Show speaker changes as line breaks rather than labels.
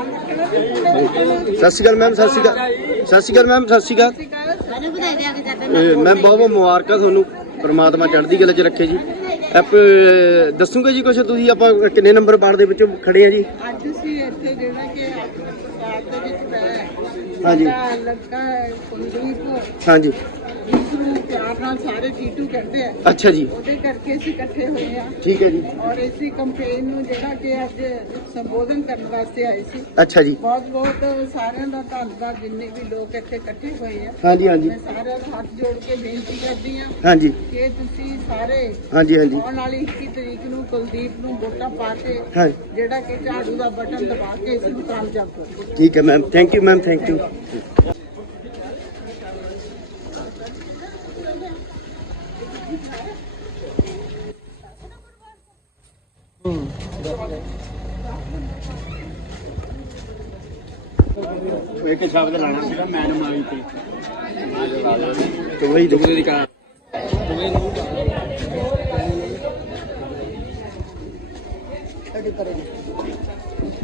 ਸਤਿ ਸ਼੍ਰੀ ਅਕਾਲ ਮੈਮ ਸਤਿ ਸ਼੍ਰੀ ਅਕਾਲ। ਸਤਿ ਸ਼੍ਰੀ ਅਕਾਲ ਮੈਮ ਸਤਿ ਸ਼੍ਰੀ ਅਕਾਲ। ਮੈਂ ਬਹੁਤ ਬਹੁਤ ਮੁਬਾਰਕਾਂ ਤੁਹਾਨੂੰ। ਪ੍ਰਮਾਤਮਾ ਚੜ੍ਹਦੀ ਕਲਾ 'ਚ ਰੱਖੇ ਜੀ। ਆਪ ਦੱਸੂਗੇ ਜੀ ਕੁਛ? ਤੁਸੀਂ ਆਪਾਂ ਕਿੰਨੇ ਨੰਬਰ ਵਾਰਡ ਦੇ ਵਿੱਚ ਖੜੇ ਆ ਜੀ?
ਅੱਜ ਅਸੀਂ ਇੱਥੇ ਜਿਹੜਾ ਕਿ
ਹਾਂਜੀ।
ਲੱਗਾ
ਹਾਂਜੀ।
ਜਿਸ ਨੂੰ ਪਿਆਰ ਨਾਲ ਸਾਰੇ ਜੀਟੂ ਕਹਿੰਦੇ ਆ।
ਅੱਛਾ ਜੀ।
ਉਹਦੇ ਕਰਕੇ ਅਸੀਂ ਇਕੱਠੇ ਹੋਏ ਆ।
ਠੀਕ ਹੈ ਜੀ।
ਔਰ ਇਸੇ ਕੰਪੇਨ ਨੂੰ ਜਿਹੜਾ ਕਿ ਅੱਜ ਸੰਬੋਧਨ ਕਰਨ ਵਾਸਤੇ ਆਏ ਸੀ।
ਅੱਛਾ ਜੀ।
ਬਹੁਤ ਬਹੁਤ ਸਾਰਿਆਂ ਦਾ ਧੰਨਵਾਦ ਜਿੰਨੇ ਵੀ ਲੋਕ ਇੱਥੇ ਇਕੱਠੇ ਹੋਏ ਆ।
ਹਾਂਜੀ ਹਾਂਜੀ।
ਮੈਂ ਸਾਰਿਆਂ ਨੂੰ ਹੱਥ ਜੋੜ ਕੇ ਬੇਨਤੀ ਕਰਦੀ ਆ
ਹਾਂਜੀ।
ਕਿ ਤੁਸੀਂ ਸਾਰੇ
ਹਾਂਜੀ ਹਾਂਜੀ।
ਆਉਣ ਵਾਲੀ 21 ਤਰੀਕ ਨੂੰ ਕੁਲਦੀਪ ਨੂੰ ਵੋਟਾਂ ਪਾ ਕੇ ਜਿਹੜਾ ਕਿ ਝਾੜੂ ਦਾ ਬਟਨ ਦਬਾ ਕੇ ਇਸ ਨੂੰ ਕਾਮਯਾਬ ਕਰੋ।
ਠੀਕ ਹੈ ma'am thank you ma'am thank you
एक शब्द लाना सीधा मैन
आई थी तो
वही दूसरे
दिखा करेंगे